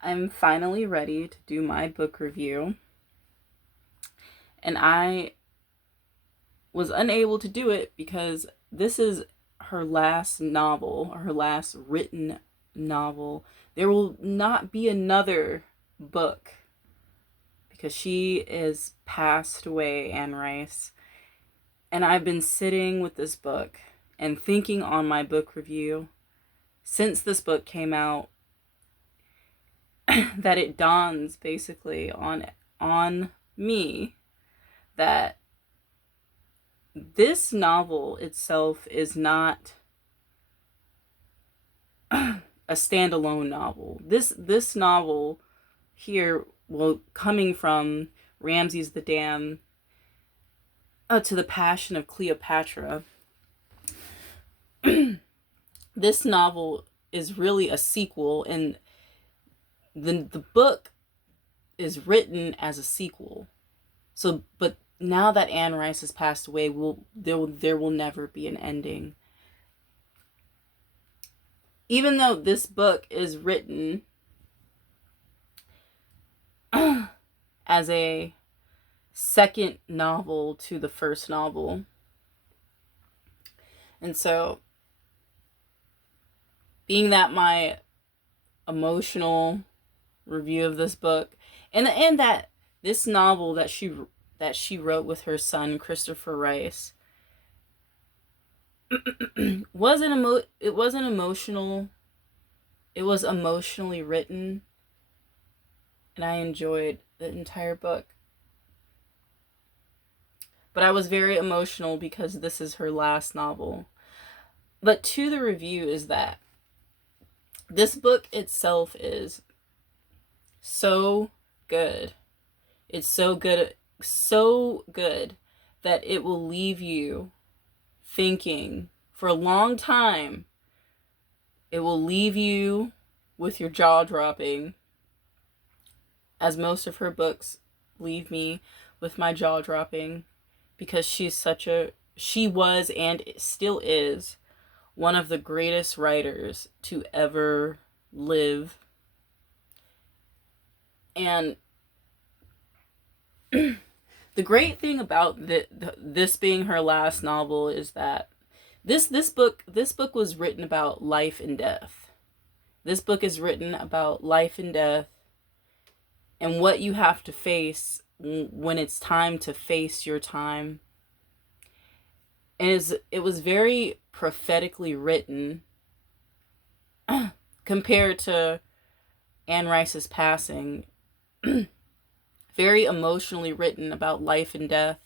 I'm finally ready to do my book review, and I was unable to do it because this is her last novel, her last written novel. There will not be another book because she is passed away, Anne Rice. And I've been sitting with this book and thinking on my book review since this book came out that it dawns basically on me that this novel itself is not a standalone novel. This novel here, well, coming from Ramses the Dam to the Passion of Cleopatra, this novel is really a sequel, and the book is written as a sequel. So, but now that Anne Rice has passed away, there will never be an ending. Even though this book is written as a second novel to the first novel. And so, being that my emotional review of this book and that this novel that she wrote with her son Christopher Rice it wasn't emotional. It was emotionally written, and I enjoyed the entire book. But I was very emotional because this is her last novel. But to the review is that this book itself is so good. It's so good that it will leave you thinking for a long time. It will leave you with your jaw dropping, as most of her books leave me with my jaw dropping, because she was and still is one of the greatest writers to ever live. And the great thing about this being her last novel is that this book was written about life and death. This book is written about life and death and what you have to face when it's time to face your time. And it was very prophetically written compared to Anne Rice's passing. Very emotionally written about life and death.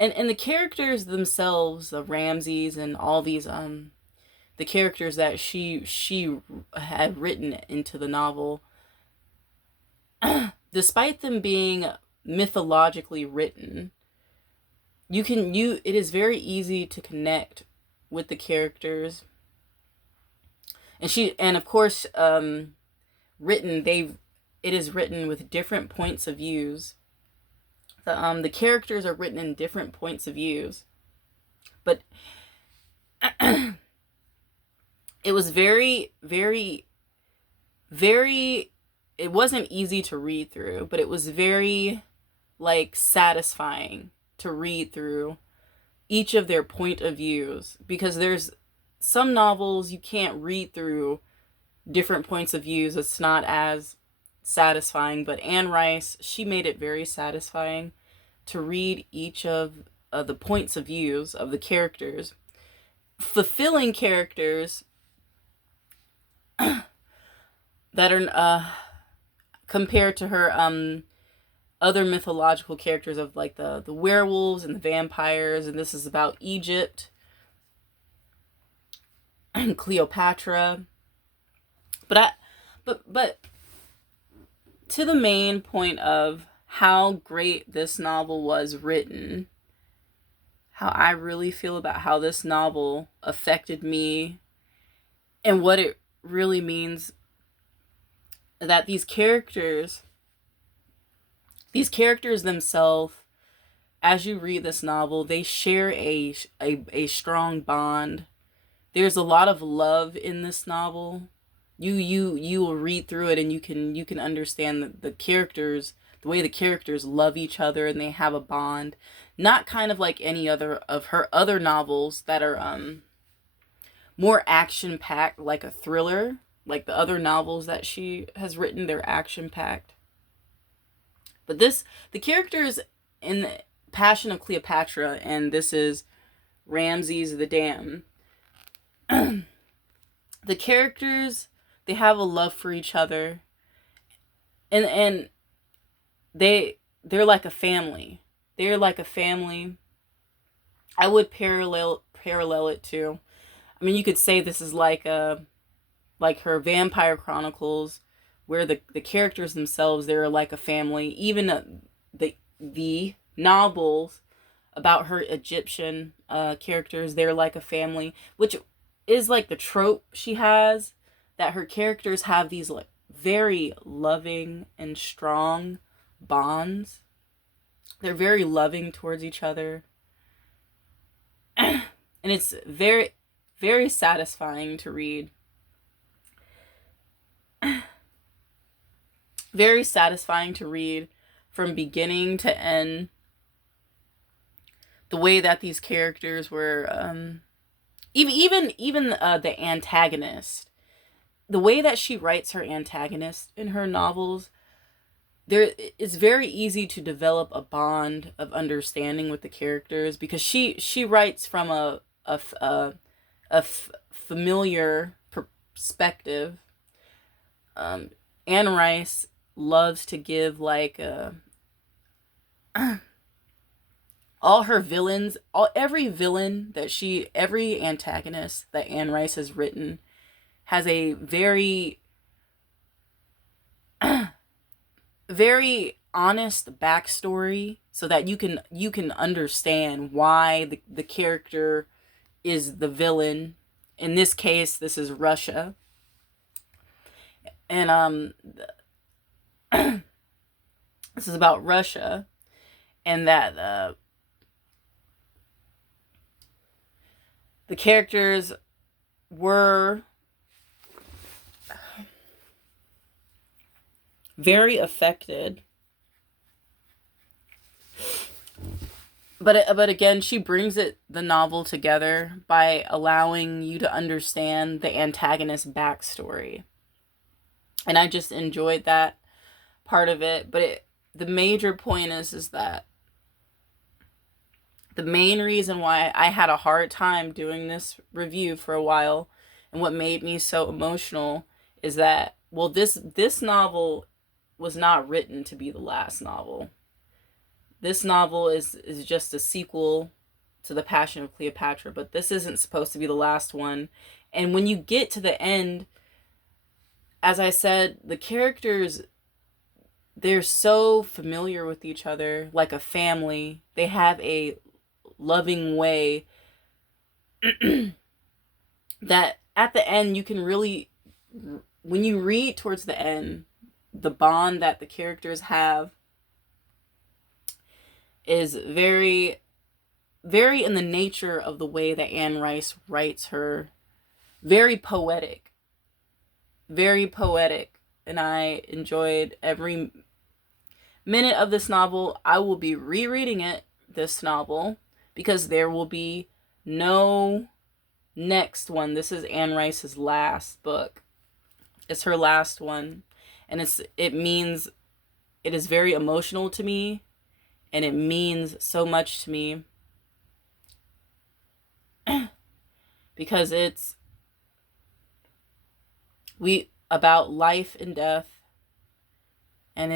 And the characters themselves, the Ramses and all these the characters that she had written into the novel, despite them being mythologically written, it is very easy to connect with the characters. And of course it is written with different points of views. The characters are written in different points of views, but it was very, very, very. It wasn't easy to read through, but it was very, satisfying to read through each of their point of views, because there's some novels you can't read through different points of views. It's not as satisfying, but Anne Rice, she made it very satisfying to read each of the points of views of the characters, fulfilling characters that are compared to her other mythological characters of the werewolves and the vampires. And this is about Egypt and Cleopatra. But to the main point of how great this novel was written, how I really feel about how this novel affected me, and what it really means that these characters themselves, as you read this novel, they share a strong bond. There's a lot of love in this novel. You will read through it, and you can understand the characters, the way the characters love each other and they have a bond. Not kind of like any other of her other novels that are more action packed, like a thriller. Like the other novels that she has written, they're action packed. But the characters in the Passion of Cleopatra, and this is Ramses the Dam. The characters, they have a love for each other, and they're like a family. They're like a family. I would parallel it to. I mean, you could say this is like her Vampire Chronicles, where the characters themselves, they're like a family. Even the novels about her Egyptian characters, they're like a family, which is like the trope she has, that her characters have these like very loving and strong bonds. They're very loving towards each other. And it's very, very satisfying to read. Very satisfying to read from beginning to end. The way that these characters were, even the antagonist, the way that she writes her antagonist in her novels, it's very easy to develop a bond of understanding with the characters, because she writes from a familiar perspective. Anne Rice loves to give like all her villains, every antagonist that Anne Rice has written has a very very honest backstory, so that you can understand why the character is the villain. In this case, this is Russia. And this is about Russia, and that the characters were very affected. But again, she brings the novel together by allowing you to understand the antagonist's backstory. And I just enjoyed that part of it. But the major point is that the main reason why I had a hard time doing this review for a while, and what made me so emotional, is that, well, this novel was not written to be the last novel. This novel is just a sequel to The Passion of Cleopatra, but this isn't supposed to be the last one. And when you get to the end, as I said, the characters, they're so familiar with each other, like a family. They have a loving way that at the end you can really, when you read towards the end, the bond that the characters have is very, very in the nature of the way that Anne Rice writes her. Very poetic. Very poetic. And I enjoyed every minute of this novel. I will be rereading this novel, because there will be no next one. This is Anne Rice's last book. It's her last one. And it is very emotional to me, and it means so much to me, because it's about life and death, and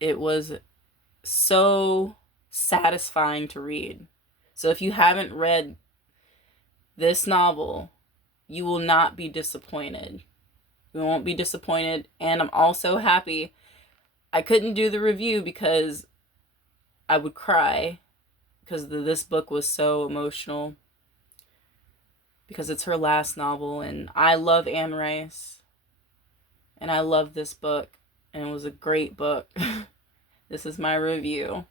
it was so satisfying to read. So if you haven't read this novel, you will not be disappointed. You won't be disappointed. And I'm also happy I couldn't do the review because I would cry, because this book was so emotional, because it's her last novel, and I love Anne Rice, and I love this book, and it was a great book. This is my review.